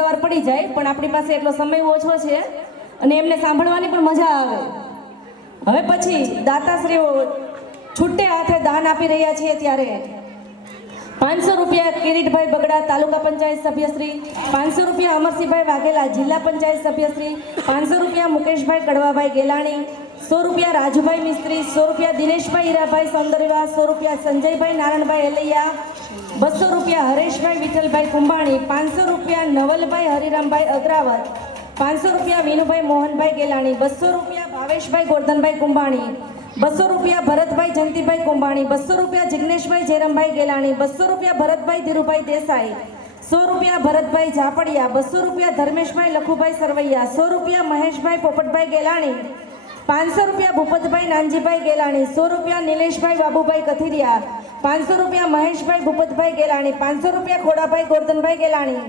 સવાર પડી જાય, પણ આપણી પાસે એટલો સમય ઓછો છે અને એમને સાંભળવાની પણ મજા આવે. હવે પછી દાતાશ્રીઓ છૂટે હાથે દાન આપી રહ્યા છીએ ત્યારે 500 રૂપિયા કિરીટભાઈ બગડા તાલુકા પંચાયત સભ્યશ્રી, 500 રૂપિયા અમરસિંહભાઈ વાઘેલા જિલ્લા પંચાયત સભ્યશ્રી, 500 રૂપિયા મુકેશભાઈ કડવાભાઈ ગેલાણી, 100 રૂપિયા રાજુભાઈ મિસ્ત્રી, 100 રૂપિયા દિનેશભાઈ હીરાભાઈ સૌંદર્યવા, 100 રૂપિયા સંજયભાઈ નારાયણભાઈ એલૈયા, 200 રૂપિયા હરેશભાઈ વિઠ્ઠલભાઈ કુંભાણી, 500 રૂપિયા નવલભાઈ હરિરામભાઈ અગ્રાવત, 500 રૂપિયા વિનુભાઈ મોહનભાઈ ગેલાણી, 200 રૂપિયા ભાવેશભાઈ ગોરધનભાઈ કુંભાણી, 200 રૂપિયા ભરતભાઈ જયંતિભાઈ કુંભાણી, 200 રૂપિયા જિગ્નેશભાઈ જયરામભાઈ ગેલાણી, 200 રૂપિયા ભરતભાઈ ધીરુભાઈ દેસાઈ, 100 રૂપિયા ભરતભાઈ ઝાપડિયા, 200 રૂપિયા ધર્મેશભાઈ લખુભાઈ સરવૈયા, 100 રૂપિયા મહેશભાઈ પોપટભાઈ ગેલાણી, 500 રૂપિયા ભૂપતભાઈ નાનજીભાઈ ગેલાણી, 100 રૂપિયા નિલેશભાઈ બાબુભાઈ કથિરિયા, 500 રૂપિયા મહેશભાઈ ભૂપતભાઈ ગેલાણી, 500 રૂપિયા ખોડાભાઈ ગોરધનભાઈ ગેલાણી,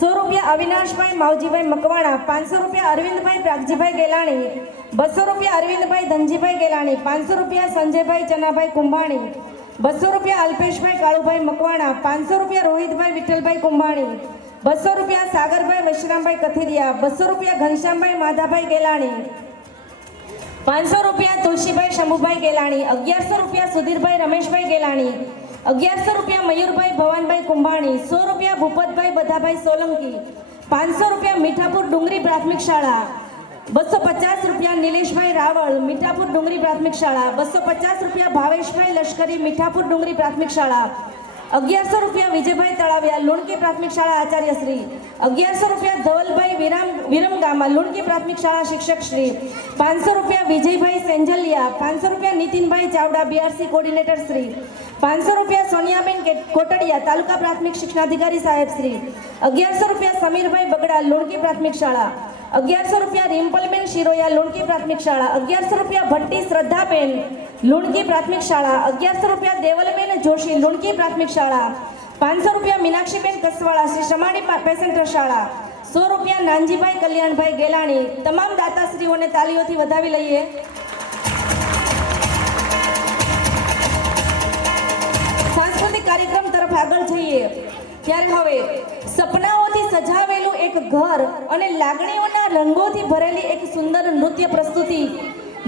100 રૂપિયા અવિનાશભાઈ માવજીભાઈ મકવાણા, 500 રૂપિયા અરવિંદભાઈ પ્રાગજીભાઈ ગેલાણી, 200 રૂપિયા અરવિંદભાઈ ધનજીભાઈ ગેલાણી, 500 રૂપિયા સંજયભાઈ ચનાભાઈ કુંભાણી, 200 રૂપિયા અલ્પેશભાઈ કાળુભાઈ મકવાણા, 500 રૂપિયા રોહિતભાઈ વિઠ્ઠલભાઈ કુંભાણી, 200 રૂપિયા સાગરભાઈ વશરામભાઈ કથિરિયા, 200 રૂપિયા ઘનશ્યામભાઈ માધાભાઈ ગેલાણી, 500 રૂપિયા તુલસીભાઈ શંભુભાઈ ગેલાણી, 1100 રૂપિયા સુધીરભાઈ રમેશભાઈ ગેલાણી, 1100 રૂપિયા મયુરભાઈ ભવાનભાઈ કુંભાણી, 100 રૂપિયા ભૂપતભાઈ બધાભાઈ સોલંકી, 500 રૂપિયા મીઠાપુર ડુંગરી પ્રાથમિક શાળા, 250 રૂપિયા નિલેશભાઈ રાવળ મીઠાપુર ડુંગરી પ્રાથમિક શાળા, 250 રૂપિયા ભાવેશભાઈ લશ્કરી મીઠાપુર ડુંગરી પ્રાથમિક શાળા, 1100 રૂપિયા વિજયભાઈ તળાવિયા લુણકી પ્રાથમિક શાળા આચાર્યશ્રી, 1100 રૂપિયા ધવલભાઈ વિરમગામા લુણકી પ્રાથમિક શાળા શિક્ષકશ્રી, 500 રૂપિયા વિજયભાઈ સેંજલિયા, 500 રૂપિયા નીતિનભાઈ ચાવડા બીઆરસી કોર્ડિનેટર શ્રી, 500 રૂપિયા સોનિયાબેન કોટડિયા તાલુકા પ્રાથમિક શિક્ષણાધિકારી સાહેબશ્રી, 1100 રૂપિયા સમીરભાઈ બગડા લુણકી પ્રાથમિક શાળા, 1100 રૂપિયા રિમ્પલબેન શિરોયા લુણકી પ્રાથમિક શાળા, 1100 રૂપિયા ભટ્ટી શ્રદ્ધાબેન લુણકી પ્રાથમિક શાળા, 1100 રૂપિયા દેવલબેન જોશી લુણકી પ્રાથમિક શાળા, 500 રૂપિયા મીનાક્ષીબેન કસવાળા શ્રી શમાડી પેસેન્ટર શાળા, 100 રૂપિયા નાનજીભાઈ કલ્યાણભાઈ ગેલાણી. તમામ દાતાશ્રીઓને તાલીઓથી વધાવી લઈએ. સાંસ્કૃતિક કાર્યક્રમ તરફ આગળ જઈએ ત્યારે હવે સપનાઓથી સજાવેલું એક ઘર અને લાગણીઓના રંગોથી ભરેલી એક સુંદર નૃત્ય પ્રસ્તુતિ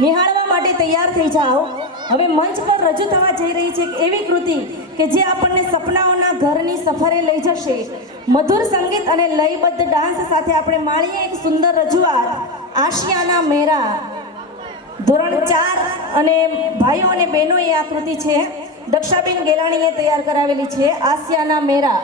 નિહાળવા માટે તૈયાર થઈ જાઓ. હવે મંચ પર રજૂ થવા જઈ રહી છે એવી કૃતિ કે જે આપણને સપનાઓના ઘરની સફરે લઈ જશે. મધુર સંગીત અને લયબદ્ધ ડાન્સ સાથે આપણે માણીએ એક સુંદર રજૂઆત આશિયાના મેરા. ધોરણ 4 અને ભાઈઓ અને બહેનોએ આ કૃતિ છે દક્ષાબેન ગેલાણીએ તૈયાર કરાવેલી છે આશિયાના મેરા.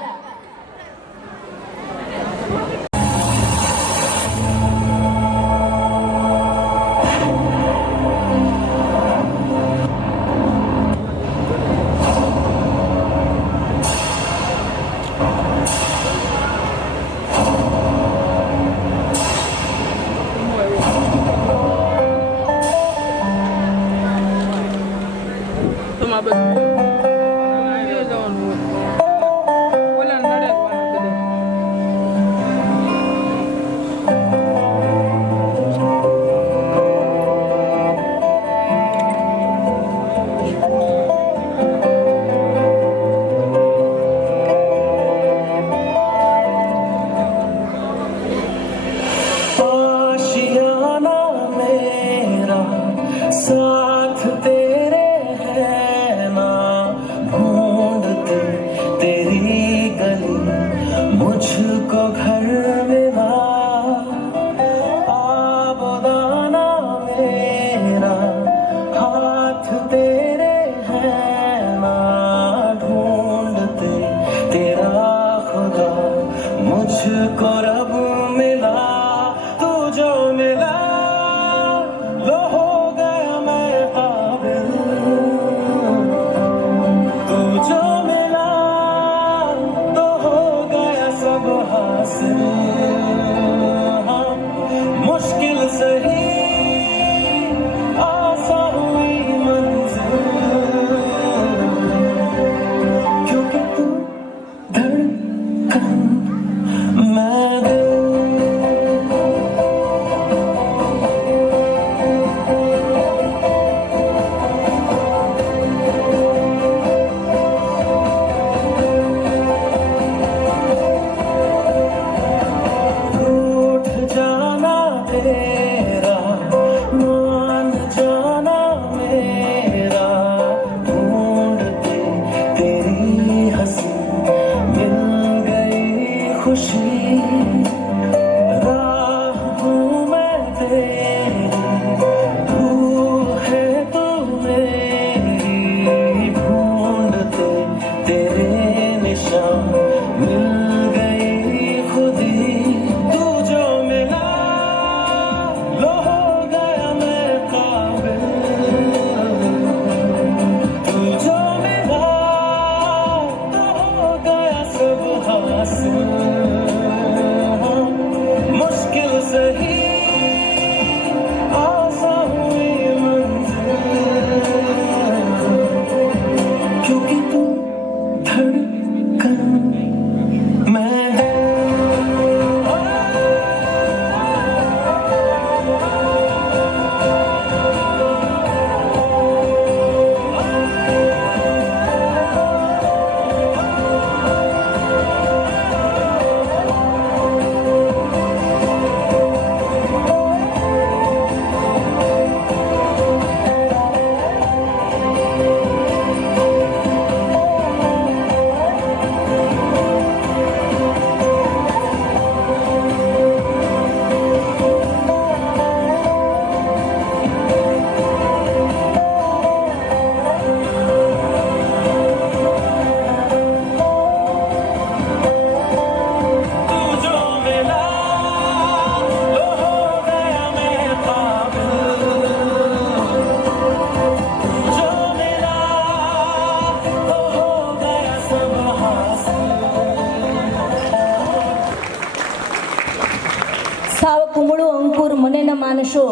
સાવ કુમળું અંકુર મને ન માનશો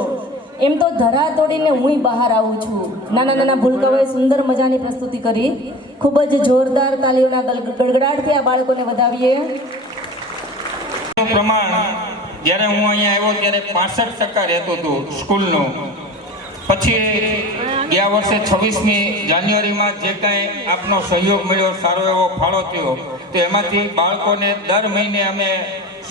એમ તો ધરા તોડીને હું બહાર આવું છું. નાના નાના ભૂલકાઓએ સુંદર મજાની પ્રસ્તુતિ કરી. ખૂબ જ જોરદાર તાલીઓના ગડગડાટથી આ બાળકોને વધાવીએ. પ્રમાણ જ્યારે હું અહીંયા આવ્યો ત્યારે 65% રહેતું હતું સ્કૂલનું. પછી ગયા વર્ષે 26મી જાન્યુઆરીમાં જે કાંઈ આપનો સહયોગ મળ્યો, સારો એવો ફાળો થયો, તો એમાંથી બાળકોને દર મહિને અમે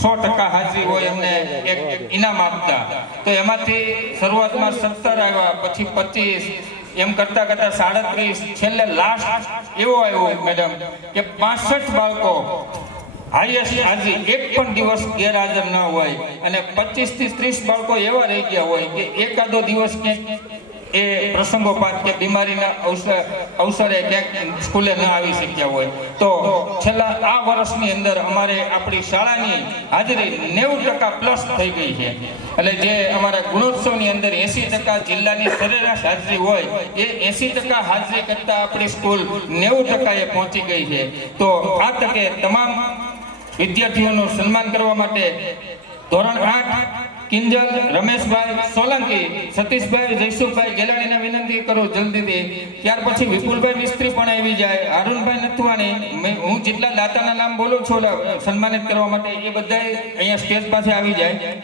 100% હાજરી હોય એમને એક ઇનામ આપતા. તો એમાંથી શરૂઆતમાં 17 આવ્યા, પછી 25, એમ કરતાં કરતાં 37, છેલ્લે લાસ્ટ એવો આવ્યો મેડમ કે 65 બાળકો હાઈએસ્ટ હાજરી, એક પણ દિવસ ગેરહાજર ન હોય, અને 25 થી 30 બાળકો એવા રહી ગયા હોય કે એકાદો દિવસ ક્યાંક એ પ્રસંગોપાત કે બીમારીના અવસરે ક્યાંક સ્કૂલે ન આવી શક્યા હોય. તો છેલ્લા આ વર્ષની અંદર અમારે આપણી શાળાની હાજરી 90% પ્લસ થઈ ગઈ છે. એટલે જે અમારા ગુણોત્સવની અંદર 80% જિલ્લાની સરેરાશ હાજરી હોય એ 80% હાજરી કરતાં આપણી સ્કૂલ 90% એ પહોંચી ગઈ છે. તો આ તકે તમામ વિદ્યાર્થીઓનું સન્માન કરવા માટે ધોરણ 8 કિંજલ રમેશભાઈ સોલંકી, સતીશભાઈ જયસુખભાઈ ગેલાણીને વિનંતી કરું જલ્દીથી. ત્યાર પછી વિપુલભાઈ મિસ્ત્રી પણ આવી જાય, અરુણભાઈ નથવાણી, હું જેટલા દાતાના નામ બોલું છું સન્માનિત કરવા માટે એ બધા અહીંયા સ્ટેજ પાસે આવી જાય.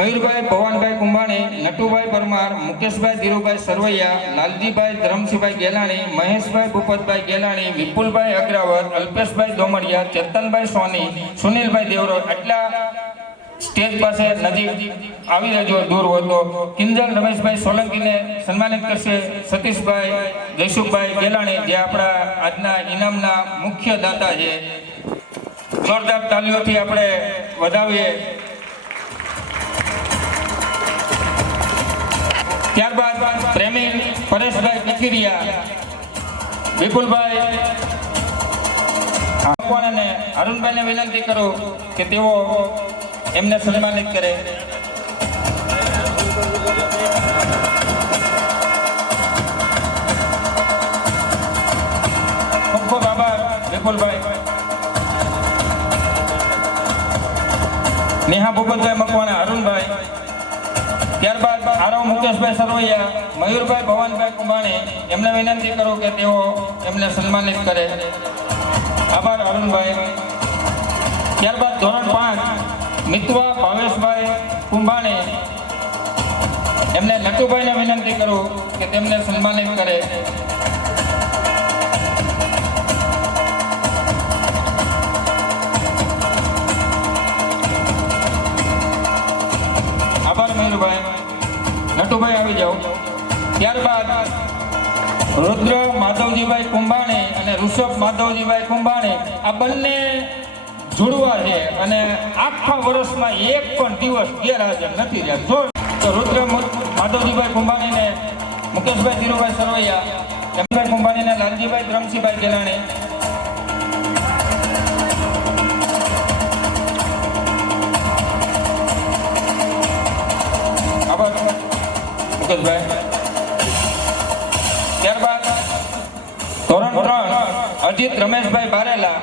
મયુરભાઈ ભવાનભાઈ કુંભાણી, નટુભાઈ પરમાર, મુકેશભાઈ ધીરુભાઈ સરવૈયા, લાલજીભાઈ ધરમસિંહભાઈ ગેલાણી, મહેશભાઈ ભૂપતભાઈ ગેલાણી, વિપુલભાઈ અગ્રાવત, અલ્પેશભાઈ દોમડિયા, ચેતનભાઈ સોની, સુનિલભાઈ દેવરો, આટલા સ્ટેજ પાસે નજીક આવી રહેજો. દૂર હોય તો કિંજલ રમેશભાઈ સોલંકીને સન્માનિત કરશે સતીશભાઈ જયસુખભાઈ ગેલાણી, જે આપણા આજના ઇનામના મુખ્ય દાતા છે. જોરદાર તાલીઓથી આપણે વધાવીએ. ત્યારબાદ પ્રેમી પરેશભાઈ કથિરિયા, વિપુલભાઈ અને અરુણભાઈને વિનંતી કરું કે તેઓ એમને સન્માનિત કરે. ખૂબ ખૂબ આભાર વિપુલભાઈ. નેહા ભૂપતભાઈ મકવાણા, અરુણભાઈ. ત્યારબાદ આરવ મુકેશભાઈ સરવૈયા, મયુરભાઈ ભવાનભાઈ કુંભાણી, એમને વિનંતી કરું કે તેઓ એમને સન્માનિત કરે. આભાર અરુણભાઈ. ત્યારબાદ ધોરણ 5 મિતવા ભાવેશભાઈ કુંભાણી, એમને નટુભાઈને વિનંતી કરું કે તેમને સન્માનિત કરે. આભાર મયુરભાઈ. નટુભાઈ આવી જાઓ. ત્યારબાદ રુદ્ર માધવજીભાઈ કુંભાણી અને ઋષભ માધવજીભાઈ કુંભાણી, આ બંને જોડવા છે અને આખા વર્ષમાં એક પણ દિવસ ગેરહાજર નથી રહ્યા. તો રુદ્ર માધવજીભાઈ કુંભાણીને, મુકેશભાઈ ધીરુભાઈ સરવૈયા, એમભાઈ કુંભાણીને, લાલજીભાઈ ધરમસિંહભાઈ ગેલાણી, મુકેશભાઈ. ત્યારબાદ ધોરણ 3 અજીત રમેશભાઈ બારેલા,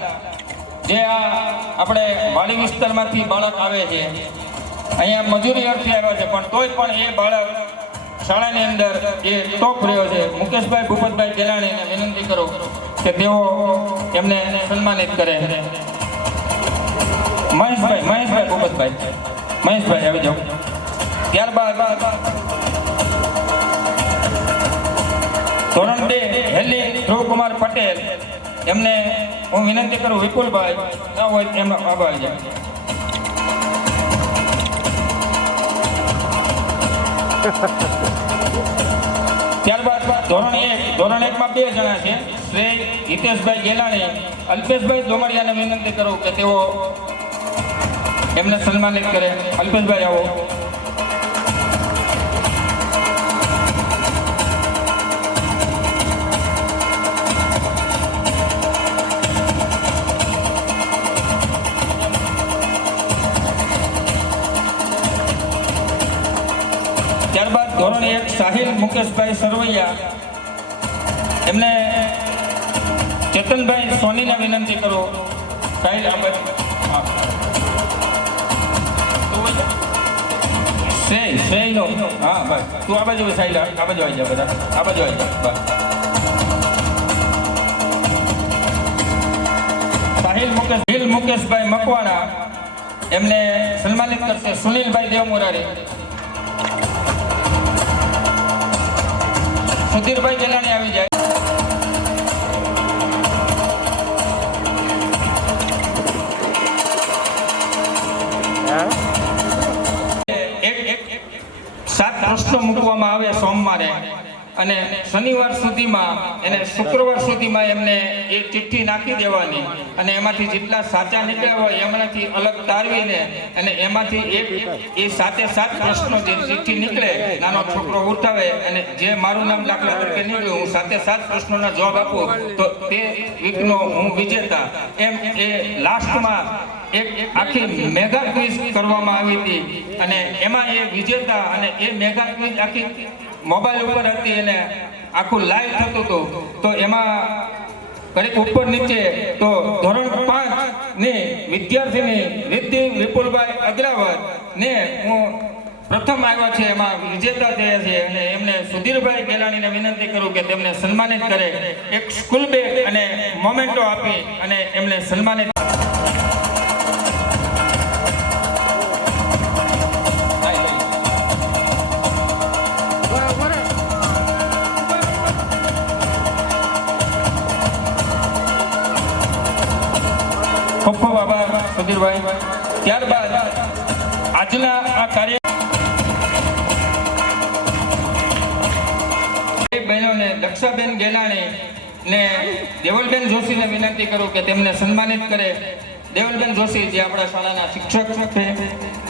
જે આપણે વાડી વિસ્તારમાંથી બાળક આવે છે, અહીંયા મજૂરી અર્થે આવ્યા છે, પણ તોય પણ એ બાળક શાળાની અંદર એ ટોપ રહ્યો છે. મુકેશભાઈ ભૂપતભાઈ ગેલાણીને વિનંતી કરું કે તેઓ એમને સન્માનિત કરે. મહેશભાઈ ભૂપતભાઈ આવી જાઓ. ત્યારબાદ ધોરણ 2 હેલી ધ્રુવકુમાર પટેલ, એમને હું વિનંતી કરું વિપુલભાઈ ના હોય એમ આવી જાય. ત્યારબાદ ધોરણ 1માં 2 જણા છે, શ્રી હિતેશભાઈ ગેલાણી, અલ્પેશભાઈ દોમડિયાને વિનંતી કરું કે તેઓ એમને સન્માનિત કરે. અલ્પેશભાઈ આવો. ત્યારબાદ ધોરણ 1 સાહિલ મુકેશભાઈ સરવૈયા, એમને ચેતનભાઈ સોનીને વિનંતી કરો. સાહિલ આ બાજુ, શ્રેયનો હા બસ તું આ બાજુ. સાહિલ આ બાજુ આવી જા, બધા આ બાજુ આવી જા. બસ સાહિલ મુકેશભાઈ મકવાણા, એમને સન્માનિત કરશે સુનિલભાઈ દેવમોરારી. સુધીરભાઈ ગેલાણી આવી જાય. એક 7 પ્રશ્નો મૂકવામાં આવે સોમવારે, અને શનિવાર સુધીમાં એને શુક્રવાર સુધીમાં એમને એ ચિઠ્ઠી નાખી દેવાની, અને એમાંથી જેટલા સાચા નીકળ્યા હોય એમનાથી અલગ તારવીને અને એમાંથી એ 7 પ્રશ્નો જે ચિઠ્ઠી નીકળે, નાનો છોકરો ઉઠાવે અને જે મારું નામ દાખલા તરીકે નીકળ્યું, હું 7 પ્રશ્નોના જવાબ આપું તો તે વીકનો હું વિજેતા. એમ એ લાસ્ટમાં એક આખી મેગા ક્વિઝ કરવામાં આવી હતી, અને એમાં એ વિજેતા, અને એ મેગા ક્વિઝ આખી મોબાઈલ ઉપર હતી અને આખું લાઈવ થતું હતું. તો એમાં કડીક ઉપર નીચે તો ધોરણ 5 ની વિદ્યાર્થીની રિદ્ધિ વિપુલભાઈ અગ્રાવત ને હું પ્રથમ આવ્યા છે, એમાં વિજેતા થયા છે, અને એમને સુધીરભાઈ ગેલાણીને વિનંતી કરું કે તેમને સન્માનિત કરે. એક સ્કૂલ બેગ અને મોમેન્ટો આપી અને એમને સન્માનિત. ખૂબ ખૂબ આભાર સુધીરભાઈ. ત્યારબાદ આજના આ કાર્ય બહેનોને દક્ષાબેન ગેલાણી ને દેવલબેન જોશીને વિનંતી કરું કે તેમને સન્માનિત કરે. દેવલબેન જોશી જે આપણા શાળાના શિક્ષક છે.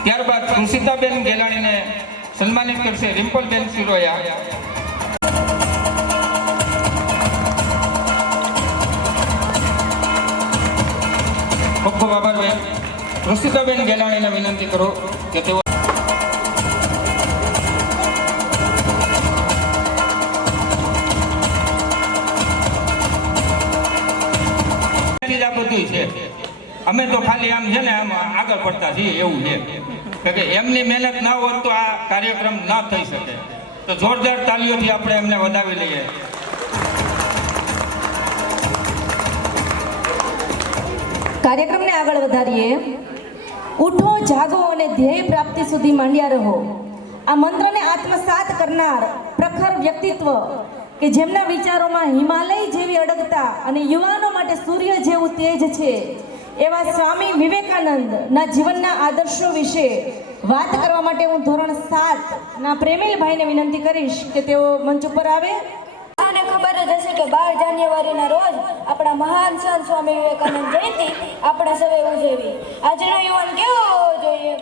ત્યારબાદ કૃષિતાબેન ગેલાણીને સન્માનિત કરશે રિમ્પલબેન સિરોયા. ખૂબ ખૂબ આભાર બેન. કૃષિતાબેન ગેલાણીને વિનંતી કરો કે તેઓ છે. અમે તો ખાલી આમ છે ને આમ આગળ પડતા છીએ એવું છે કે એમની મહેનત ના હોત તો આ કાર્યક્રમ ના થઈ શકે. તો જોરદાર તાલીઓથી આપણે એમને વધાવી લઈએ. કાર્યક્રમને આગળ વધારીએ. ઉઠો, જાગો અને ધ્યેય પ્રાપ્તિ સુધી માંડ્યા રહો. આ મંત્રને આત્મસાત કરનાર પ્રખર વ્યક્તિત્વ કે જેમના વિચારોમાં હિમાલય જેવી અડગતા અને યુવાનો માટે સૂર્ય જેવું તેજ છે, એવા સ્વામી વિવેકાનંદના જીવનના આદર્શો વિશે વાત કરવા માટે હું ધોરણ 7 ના પ્રેમિલભાઈને વિનંતી કરીશ કે તેઓ મંચ ઉપર આવે. ખબર જ હશે કે 12 જાન્યુઆરીના રોજ આપણા મહાન સંત સ્વામી વિવેકાનંદ જયંતિ આપણે સૌએ ઉજવી. આજનો યુવાન કેવો હોવો જોઈએ,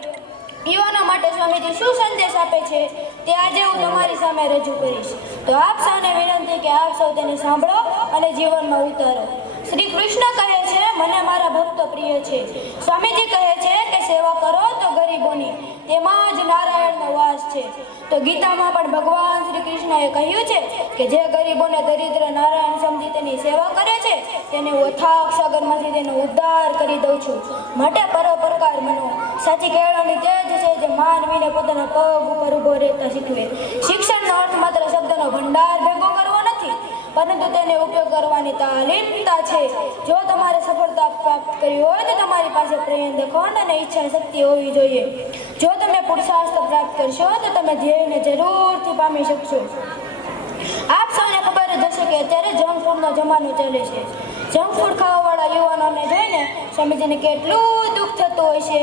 યુવાનો માટે સ્વામીજી શું સંદેશ આપે છે તે આજે હું તમારી સામે રજૂ કરીશ. તો આપ સૌને વિનંતી કે આપ સૌ તેને સાંભળો અને જીવનમાં ઉતારો. શ્રી કૃષ્ણ કહે છે, મને મારા ભક્તો પ્રિય છે. સ્વામીજી કહે છે કે સેવા કરો તો ગરીબોની, તેમાં જ નારાયણનો વાસ છે. તો ગીતામાં પણ ભગવાન શ્રી કૃષ્ણએ કહ્યું છે કે જે ગરીબોને દરિદ્ર નારાયણ સમજી તેની સેવા કરે છે તેને હું અથાગ સાગરમાંથી તેનો ઉદ્ધાર કરી દઉં છું. માટે પરોપકાર મનો. સાચી કેળવણી તે જ છે જે માનવીને પોતાના પગ ઉપર ઊભો રહેતા શીખવે. શિક્ષણનો અર્થ માત્ર શબ્દનો ભંડાર ભેગો કરવો નથી, પરંતુ તેને ઉપયોગ કરવાની તાલીમતા છે. જો તમારે સફળતા પ્રાપ્ત કરવી હોય તો તમારી પાસે પ્રેમ, દખંડ અને ઈચ્છા શક્તિ હોવી જોઈએ. જો તમે પુરુષાર્થ પ્રાપ્ત કરશો તો તમે ધ્યેયને જરૂરથી પામી શકશો. આપ સૌને ખબર જ હશે કે અત્યારે જંક ફૂડનો જમાનો ચાલે છે. જંક ફૂડ ખાવાવાળા યુવાનોને જોઈને સ્વામીજીને કેટલું દુઃખ થતું હોય છે.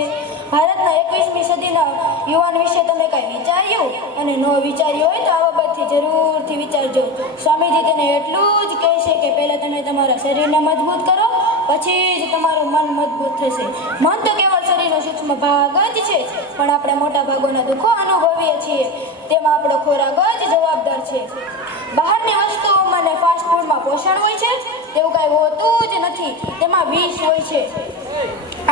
ભારતના 21મી સદીના યુવાન વિશે તમે કાંઈ વિચાર્યું? અને ન વિચાર્યું હોય તો આ બાબતથી જરૂરથી વિચારજો. સ્વામીજી તેને એટલું જ કહેશે કે પહેલાં તમે તમારા શરીરને મજબૂત કરો, પછી જ તમારું મન મજબૂત થશે. મન તો કેવળ શરીરનો સૂક્ષ્મ ભાગ જ છે, પણ આપણે મોટા ભાગોના દુઃખો અનુભવીએ છીએ. તેમાં આપણો ખોરાક જ જવાબદાર છે. બહારની વસ્તુઓમાં અને ફાસ્ટ ફૂડમાં પોષણ હોય છે તેવું કાંઈ હોતું જ નથી, તેમાં વિષ હોય છે.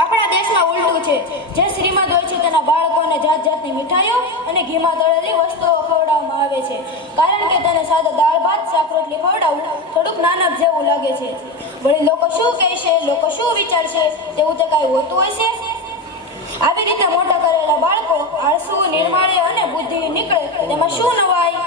આપણા દેશમાં ઉલટું છે. જે શ્રીમંત હોય છે તેના બાળકોને જાત જાતની મીઠાઈઓ અને ઘીમાં તળેલી વસ્તુઓ ખવડાવવામાં આવે છે, કારણ કે તેને સાદા દાળ ભાત શાક રોટલી ખવડાવવું થોડુંક નાનક જેવું લાગે છે. વળી લોકો શું કહેશે, લોકો શું વિચારશે તેવું તે કાંઈ હોતું હોય છે? આવી રીતે મોટા કરેલા બાળકો આળસુ, નિર્માળે અને બુદ્ધિ નીકળે તેમાં શું નવાય?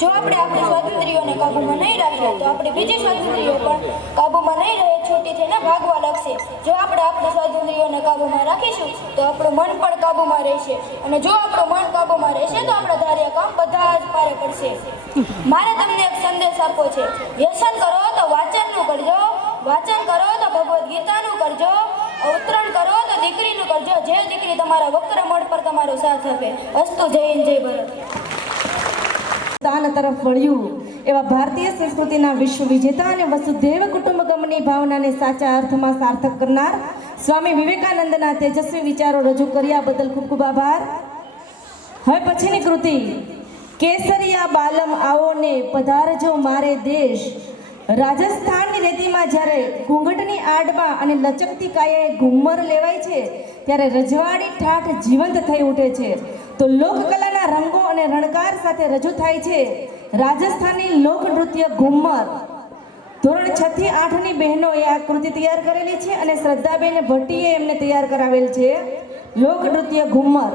જો આપણે આપણી સ્વાતંત્ર્યોને કાબૂમાં નહીં રાખીએ તો આપણી બીજી સ્વાતંત્ર્યો પણ કાબૂમાં નહીં રહે, છૂટી થઈને ભાગવા લાગશે. જો આપણે આપણા સ્વાતંત્ર્યોને કાબૂમાં રાખીશું તો આપણું મન પણ કાબૂમાં રહેશે, અને જો આપણું મન કાબૂમાં રહેશે તો આપણા ધાર્યા કામ બધા જ પારે પડશે. મારે તમને એક સંદેશ આપવો છે. વ્યસન કરો તો વાંચનનું કરજો, વાંચન કરો તો ભગવદ્ ગીતાનું કરજો, અવતરણ કરો તો દીકરીનું કરજો. જે દીકરી તમારા વક્ર મઢ પર તમારો સાથ આપે. અસ્તુ. જય હિન્દ, જય ભારત. દાન તરફ વળ્યું એવા ભારતીય સંસ્કૃતિના વિશ્વ વિજેતા અને વસુધૈવ કુટુંબકમની ભાવનાને સાચા અર્થમાં સાર્થક કરનાર સ્વામી વિવેકાનંદના તેજસ્વી વિચારો રજૂ કર્યા બદલ ખૂબ ખૂબ આભાર. હવે પછીની કૃતિ કેસરિયા બાલમ આવો ને પધારજો મારે દેશ. રાજસ્થાનની રેતીમાં જ્યારે ઘૂંઘટની આડમાં અને લચકતી કાયાએ ઘુમ્મર લેવાય છે ત્યારે રજવાડી ઠાઠ જીવંત થઈ ઉઠે છે. તો લોકકલાના રંગો અને રણકાર સાથે રજૂ થાય છે રાજસ્થાની લોકનૃત્ય ઘુમ્મર. ધોરણ 6 થી 8ની બહેનોએ આ કૃતિ તૈયાર કરેલી છે અને શ્રદ્ધાબેન ભટ્ટીએ એમને તૈયાર કરાવેલ છે. લોકનૃત્ય ઘુમ્મર.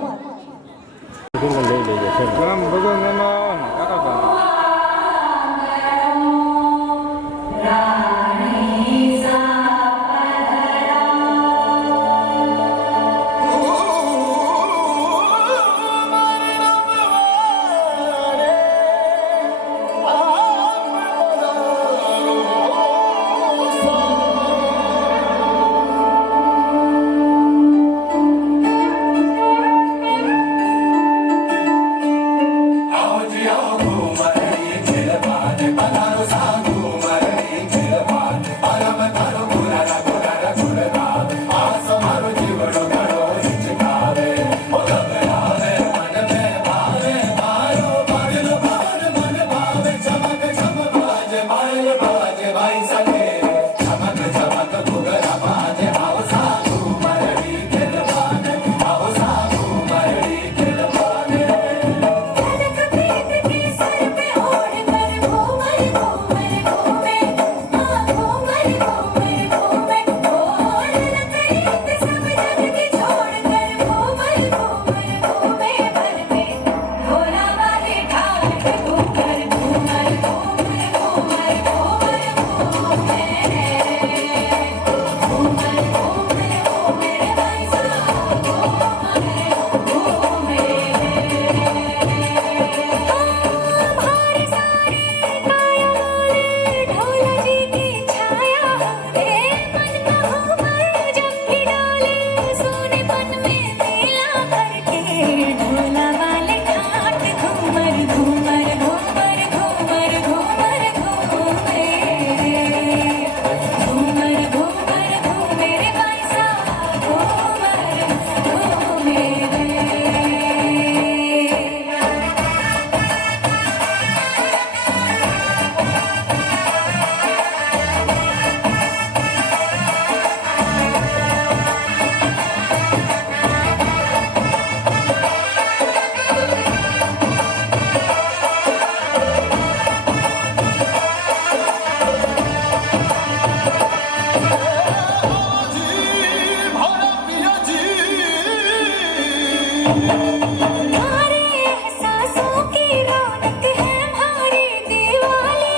हमारे एहसासों की रौनक है हमारी दीवाली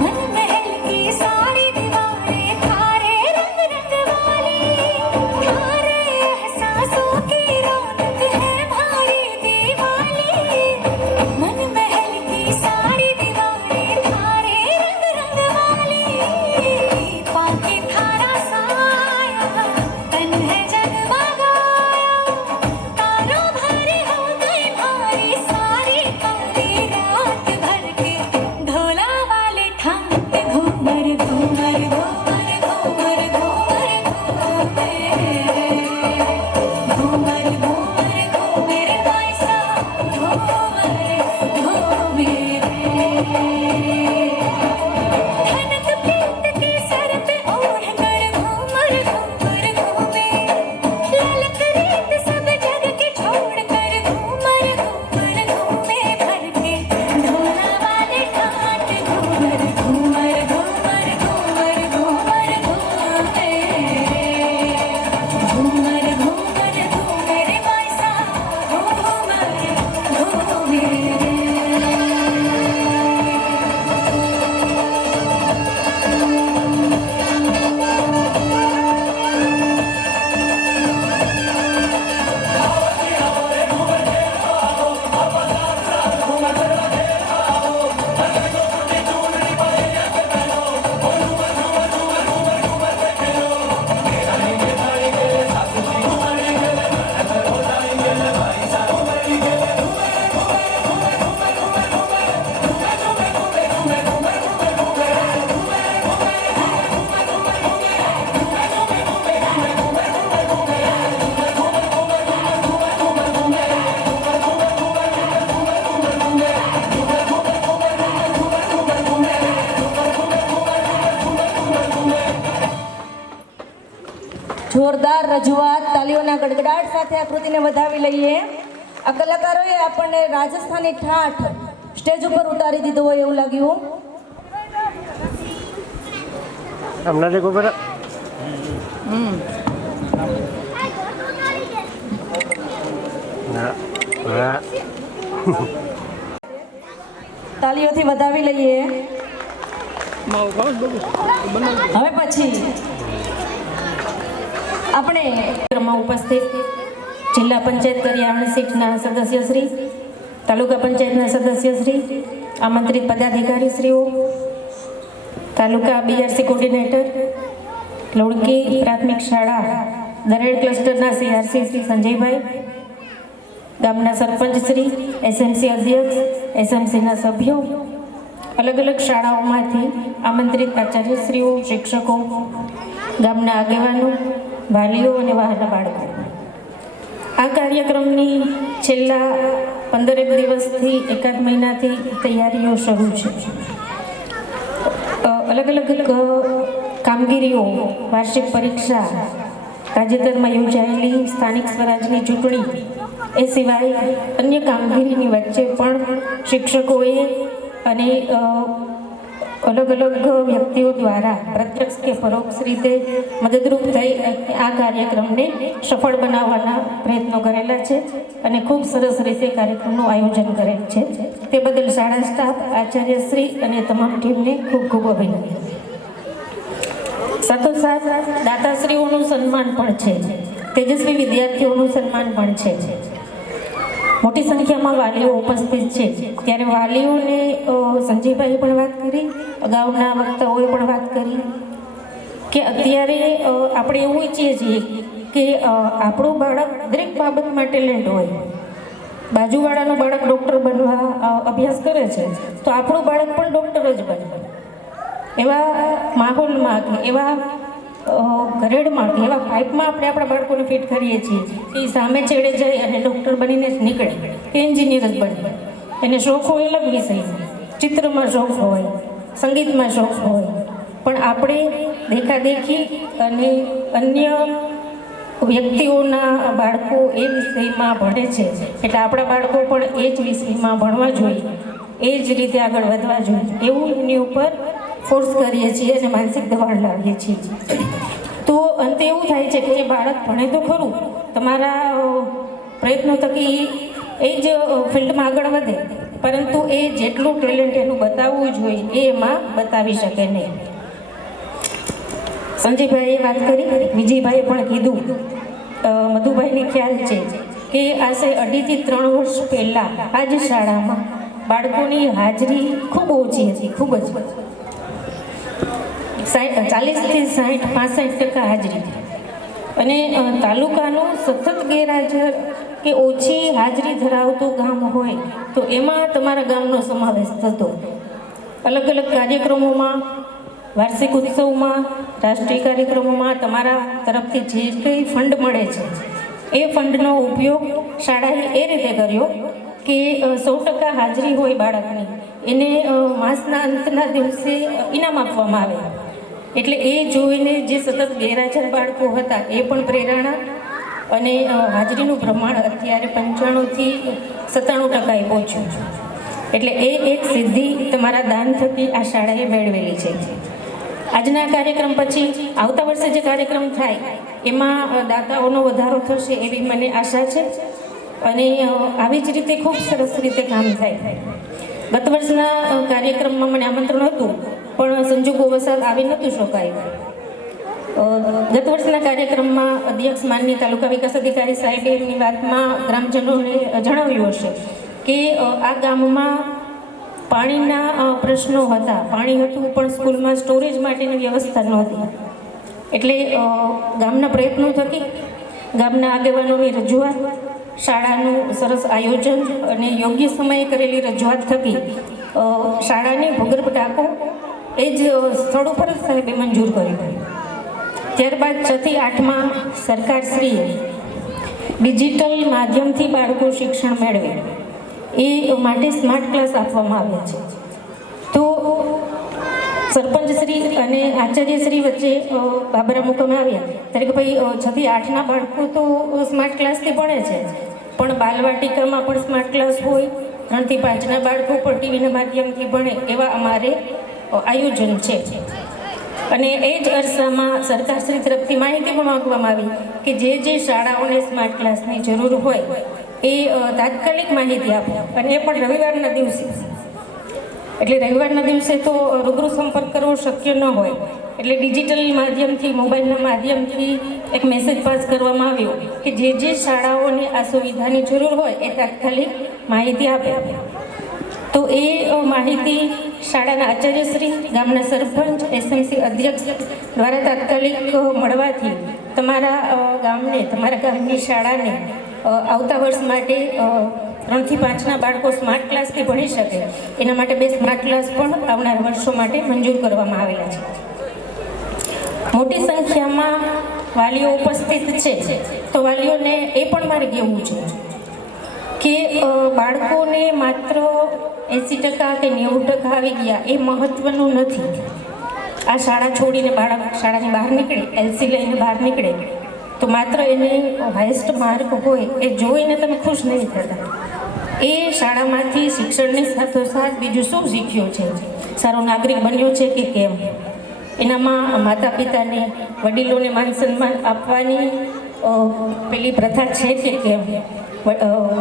मन महल की सारी दीवारें थारे रंग रंग वाली हमारे एहसासों की रौनक है हमारी दीवाली मन महल की सारी दीवारें थारे रंग रंग वाली पाके थारा साया तन है जगमगाया तारों भरी हो गई भारी सारी काली रात भर के ढोला वाले ठामते घूमर घूमर घूमर घूमर घूमर घूमर घूमर घूमर घूमर भाई साहब घूमर घूमर धनक प्रीत के सर पे ओढ़ कर घूमर घूमर घूमे ललक रीत सब जग के छोड़ कर घूमर घूमर घूमे भर के ढोला वाले ठाट घूमर घूमर घूमर घूमर घूमर घूमे घूमर घूमर घूमर भाई साहब घूमर घूमे જોરદાર રજૂઆત, તાલીઓના ગડગડાટ સાથે આ કૃતિને વધાવી લઈએ. આ કલાકારોએ આપણને રાજસ્થાની ઠાઠ સ્ટેજ ઉપર ઉતારી દીધો હોય એવું લાગ્યું. હમણાં જે ખબર તાલીઓથી વધાવી લઈએ. હવે પછી આપણે કાર્યક્રમમાં ઉપસ્થિત જિલ્લા પંચાયત કરિયાવરણ સીટના સદસ્યશ્રી, તાલુકા પંચાયતના સદસ્યશ્રી, આમંત્રિત પદાધિકારીશ્રીઓ, તાલુકા બીઆરસી કોર્ડિનેટર, લોડકી પ્રાથમિક શાળા દરેડ ક્લસ્ટરના સીઆરસી શ્રી સંજયભાઈ, ગામના સરપંચશ્રી, એસએમસી અધ્યક્ષ, એસએમસીના સભ્યો, અલગ અલગ શાળાઓમાંથી આમંત્રિત આચાર્યશ્રીઓ, શિક્ષકો, ગામના આગેવાનો, વાલીઓ અને વહાલા બાળકો. આ કાર્યક્રમની છેલ્લા 15 દિવસથી એકાદ મહિનાથી તૈયારીઓ શરૂ છે. અલગ અલગ કામગીરીઓ, વાર્ષિક પરીક્ષા, તાજેતરમાં યોજાયેલી સ્થાનિક સ્વરાજની ચૂંટણી, એ સિવાય અન્ય કામગીરીની વચ્ચે પણ શિક્ષકોએ અને અલગ અલગ વ્યક્તિઓ દ્વારા પ્રત્યક્ષ કે પરોક્ષ રીતે મદદરૂપ થઈ આ કાર્યક્રમને સફળ બનાવવાના પ્રયત્નો કરેલા છે અને ખૂબ સરસ રીતે કાર્યક્રમનું આયોજન કરેલ છે. તે બદલ શાળા સ્ટાફ, આચાર્યશ્રી અને તમામ ટીમને ખૂબ ખૂબ અભિનંદન. સાથોસાથ દાતાશ્રીઓનું સન્માન પણ છે, તેજસ્વી વિદ્યાર્થીઓનું સન્માન પણ છે. મોટી સંખ્યામાં વાલીઓ ઉપસ્થિત છે, ત્યારે વાલીઓને સંજયભાઈએ પણ વાત કરી, અગાઉના વક્તાઓએ પણ વાત કરી કે અત્યારે આપણે એવું ઈચ્છીએ છીએ કે આપણું બાળક દરેક બાબતમાં ટેલેન્ટ હોય. બાજુવાળાનું બાળક ડૉક્ટર બનવા અભ્યાસ કરે છે તો આપણું બાળક પણ ડૉક્ટર જ બને. એવા માહોલમાં કે એવા ઘરેડમાં કે એવા પાઇપમાં આપણે આપણા બાળકોને ફિટ કરીએ છીએ કે સામે છેડે જાય અને ડૉક્ટર બનીને જ નીકળે કે એન્જિનિયર જ બને. એને શોખ હોય અલગ વિષય, ચિત્રમાં શોખ હોય, સંગીતમાં શોખ હોય, પણ આપણે દેખાદેખી અને અન્ય વ્યક્તિઓના બાળકો એ વિષયમાં ભણે છે એટલે આપણા બાળકો પણ એ જ વિષયમાં ભણવા જોઈએ, એ જ રીતે આગળ વધવા જોઈએ એવું એની ઉપર ફોર્સ કરીએ છીએ અને માનસિક દબાણ લાવીએ છીએ. તો અંતે એવું થાય છે કે બાળક ભણે તો ખરું, તમારા પ્રયત્નો થકી એ જ ફિલ્ડમાં આગળ વધે, પરંતુ એ જેટલું ટેલેન્ટ એનું બતાવવું જોઈએ એ એમાં બતાવી શકે નહીં. સંજયભાઈએ વાત કરી, વિજયભાઈએ પણ કીધું, મધુભાઈને ખ્યાલ છે કે આશરે 2.5 થી 3 વર્ષ પહેલાં આ જ શાળામાં બાળકોની હાજરી ખૂબ ઓછી હતી, ખૂબ જ 40 થી 65% હાજરી, અને તાલુકાનું સતત ગેરહાજર કે ઓછી હાજરી ધરાવતું ગામ હોય તો એમાં તમારા ગામનો સમાવેશ થતો. અલગ અલગ કાર્યક્રમોમાં, વાર્ષિક ઉત્સવમાં, રાષ્ટ્રીય કાર્યક્રમોમાં તમારા તરફથી જે કંઈ ફંડ મળે છે એ ફંડનો ઉપયોગ શાળાએ એ રીતે કર્યો કે 100% હાજરી હોય બાળકની એને માસના અંતના દિવસે ઇનામ આપવામાં આવે. એટલે એ જોઈને જે સતત ગેરહાજર બાળકો હતા એ પણ પ્રેરણા, અને હાજરીનું પ્રમાણ અત્યારે 95 થી 97% પહોંચ્યું. એટલે એ એક સિદ્ધિ તમારા દાન થકી આ શાળાએ મેળવેલી છે. આજના કાર્યક્રમ પછી આવતા વર્ષે જે કાર્યક્રમ થાય એમાં દાતાઓનો વધારો થશે એવી મને આશા છે, અને આવી જ રીતે ખૂબ સરસ રીતે કામ થાય. ગત વર્ષના કાર્યક્રમમાં મને આમંત્રણ હતું પણ સંજોગો વસાત આવી નહોતું શકાયું. ગત વર્ષના કાર્યક્રમમાં અધ્યક્ષ માનની તાલુકા વિકાસ અધિકારી સાહેબે એમની વાતમાં ગ્રામજનોને જણાવ્યું હશે કે આ ગામમાં પાણીના પ્રશ્નો હતા, પાણી હતું પણ સ્કૂલમાં સ્ટોરેજ માટેની વ્યવસ્થા નહોતી. એટલે ગામના પ્રયત્નો થકી, ગામના આગેવાનોની રજૂઆત, શાળાનું સરસ આયોજન અને યોગ્ય સમયે કરેલી રજૂઆત થકી શાળાની ભૂગર્ભ ટાંકો એ જ સ્થળ ઉપર જ સાહેબે મંજૂર કર્યું. ત્યારબાદ 6 થી 8માં સરકારશ્રીએ ડિજિટલ માધ્યમથી બાળકો શિક્ષણ મેળવે એ માટે સ્માર્ટ ક્લાસ આપવામાં આવ્યા છે. તો સરપંચશ્રી અને આચાર્યશ્રી વચ્ચે બાબરા મૂકવામાં આવ્યા ત્યારે કે ભાઈ 6 થી 8ના બાળકો તો સ્માર્ટ ક્લાસથી ભણે છે, પણ બાલવાટિકામાં પણ સ્માર્ટ ક્લાસ હોય, 3 થી 5ના બાળકો પણ ટીવીના માધ્યમથી ભણે એવા અમારે આયોજન છે. અને એ જ અરસામાં સરકારશ્રી તરફથી માહિતી પણ માંગવામાં આવી કે જે શાળાઓને સ્માર્ટ ક્લાસની જરૂર હોય એ તાત્કાલિક માહિતી આપે, અને એ પણ રવિવારના દિવસે. એટલે રવિવારના દિવસે તો રૂબરૂ સંપર્ક કરવો શક્ય ન હોય, એટલે ડિજિટલ માધ્યમથી, મોબાઈલના માધ્યમથી એક મેસેજ પાસ કરવામાં આવ્યો કે જે શાળાઓને આ સુવિધાની જરૂર હોય એ તાત્કાલિક માહિતી આપે. તો એ માહિતી શાળાના આચાર્યશ્રી, ગામના સરપંચ, એસએમસી અધ્યક્ષ દ્વારા તાત્કાલિક મળવાથી તમારા ગામને, તમારા ગામની શાળાને આવતા વર્ષ માટે 3 થી 5ના બાળકો સ્માર્ટ ક્લાસથી ભણી શકે એના માટે 2 સ્માર્ટ ક્લાસ પણ આવનાર વર્ષો માટે મંજૂર કરવામાં આવેલા છે. મોટી સંખ્યામાં વાલીઓ ઉપસ્થિત છે, તો વાલીઓને એ પણ મારે કહેવું છે કે બાળકોને માત્ર 80% કે 90% આવી ગયા એ મહત્ત્વનું નથી. આ શાળા છોડીને બાળક શાળાની બહાર નીકળે, એલસી લઈને બહાર નીકળે તો માત્ર એને હાઈએસ્ટ માર્ક હોય એ જોઈને તમે ખુશ નહીં થતા. એ શાળામાંથી શિક્ષણની સાથોસાથ બીજું શું શીખ્યો છે, સારો નાગરિક બન્યો છે કે કેમ, એનામાં માતા પિતાને, વડીલોને માન સન્માન આપવાની પેલી પ્રથા છે કે કેમ,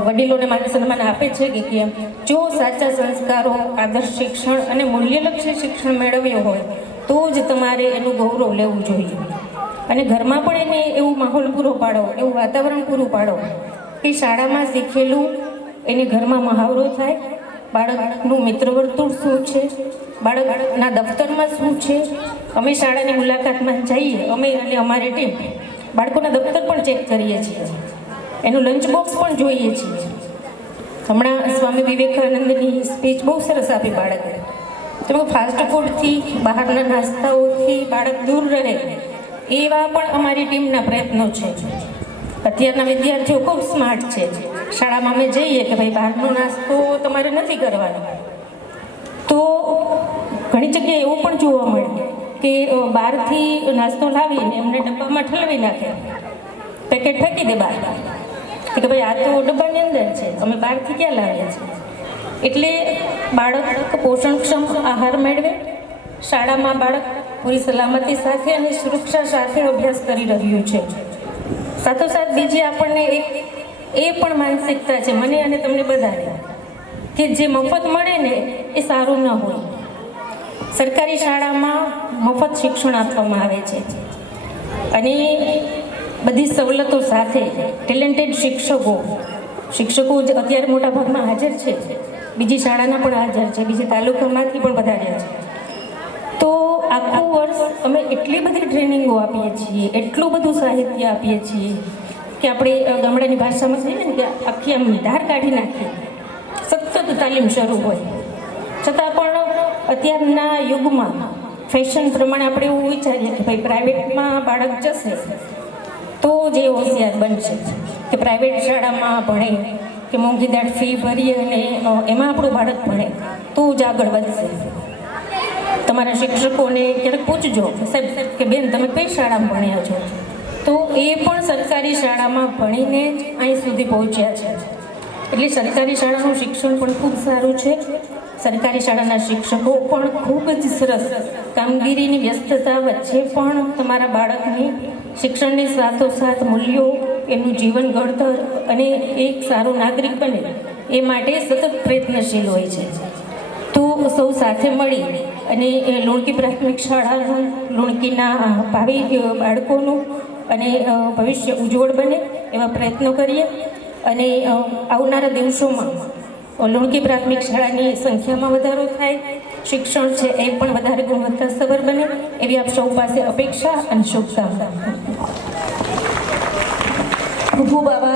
વડીલોને માન સન્માન આપે છે કે કેમ. જો સાચા સંસ્કારો, આદર્શ શિક્ષણ અને મૂલ્યલક્ષી શિક્ષણ મેળવ્યું હોય તો જ તમારે એનું ગૌરવ લેવું જોઈએ. અને ઘરમાં પણ એને એવું માહોલ પૂરો પાડો, એવું વાતાવરણ પૂરું પાડો કે શાળામાં શીખેલું એને ઘરમાં મહાવરો થાય. બાળકનું મિત્ર વર્તુળ શું છે, બાળકના દફતરમાં શું છે. અમે શાળાની મુલાકાતમાં જઈએ, અમે અને અમારી ટીમ બાળકોના દફતર પણ ચેક કરીએ છીએ, એનું લંચ બોક્સ પણ જોઈએ છીએ. હમણાં સ્વામી વિવેકાનંદની સ્પીચ બહુ સરસ આપી બાળકે. તો ફાસ્ટ ફૂડથી, બહારના નાસ્તાઓથી બાળક દૂર રહે એવા પણ અમારી ટીમના પ્રયત્નો છે. અત્યારના વિદ્યાર્થીઓ ખૂબ સ્માર્ટ છે. શાળામાં અમે જઈએ કે ભાઈ બહારનો નાસ્તો તમારે નથી કરવાનો, તો ઘણી જગ્યાએ એવું પણ જોવા મળે કે બહારથી નાસ્તો લાવીને એમને ડબ્બામાં ઠલવી નાખે, પેકેટ ફેંકી દે બહાર કે ભાઈ આ તો ડબ્બાની અંદર છે, અમે બહારથી ક્યાં લાવીએ છીએ. એટલે બાળક પોષણક્ષમ આહાર મેળવે, શાળામાં બાળક પૂરી સલામતી સાથે અને સુરક્ષા સાથે અભ્યાસ કરી રહ્યું છે. સાથોસાથ બીજી આપણને એક એ પણ માનસિકતા છે મને અને તમને બધાને કે જે મફત મળે ને એ સારું ન હોય. સરકારી શાળામાં મફત શિક્ષણ આપવામાં આવે છે અને બધી સવલતો સાથે ટેલેન્ટેડ શિક્ષકો અત્યારે મોટા ભાગમાં હાજર છે, બીજી શાળાના પણ હાજર છે, બીજી તાલુકામાંથી પણ વધાર્યા છે. તો આખું વર્ષ અમે એટલી બધી ટ્રેનિંગો આપીએ છીએ, એટલું બધું સાહિત્ય આપીએ છીએ કે આપણે ગામડાની ભાષામાં કહીએ ને કે આખી આમ ધાર કાઢી નાખીએ. સતત તાલીમ શરૂ હોય છતાં પણ અત્યારના યુગમાં ફેશન પ્રમાણે આપણે એવું વિચારીએ કે ભાઈ પ્રાઇવેટમાં બાળક જશે તો જે હોશિયાર બનશે, કે પ્રાઇવેટ શાળામાં ભણે કે મોંઘી દાટ ફી ભરી અને એમાં આપણું બાળક ભણે તો જ આગળ વધશે. તમારા શિક્ષકોને ક્યારેક પૂછજો સાહેબ કે બેન તમે કઈ શાળામાં ભણ્યા છો, તો એ પણ સરકારી શાળામાં ભણીને જ અહીં સુધી પહોંચ્યા છે. એટલે સરકારી શાળાનું શિક્ષણ પણ ખૂબ સારું છે. સરકારી શાળાના શિક્ષકો પણ ખૂબ જ સરસ કામગીરીની વ્યસ્તતા વચ્ચે પણ તમારા બાળકની શિક્ષણની સાથોસાથ મૂલ્યો, એનું જીવન ઘડતર અને એક સારો નાગરિક બને એ માટે સતત પ્રયત્નશીલ હોય છે. તો સૌ સાથે મળી અને લુણકી પ્રાથમિક શાળાનું, લુણકીના ભાવિ બાળકોનું અને ભવિષ્ય ઉજ્જવળ બને એવા પ્રયત્નો કરીએ અને આવનારા દિવસોમાં લુણકી પ્રાથમિક શાળાની સંખ્યામાં વધારો થાય, શિક્ષણ છે એ પણ વધારે ગુણવત્તાસભર બને એવી આપ સૌ પાસે અપેક્ષા અને શુભકામના. ખૂબ ખૂબ આભાર.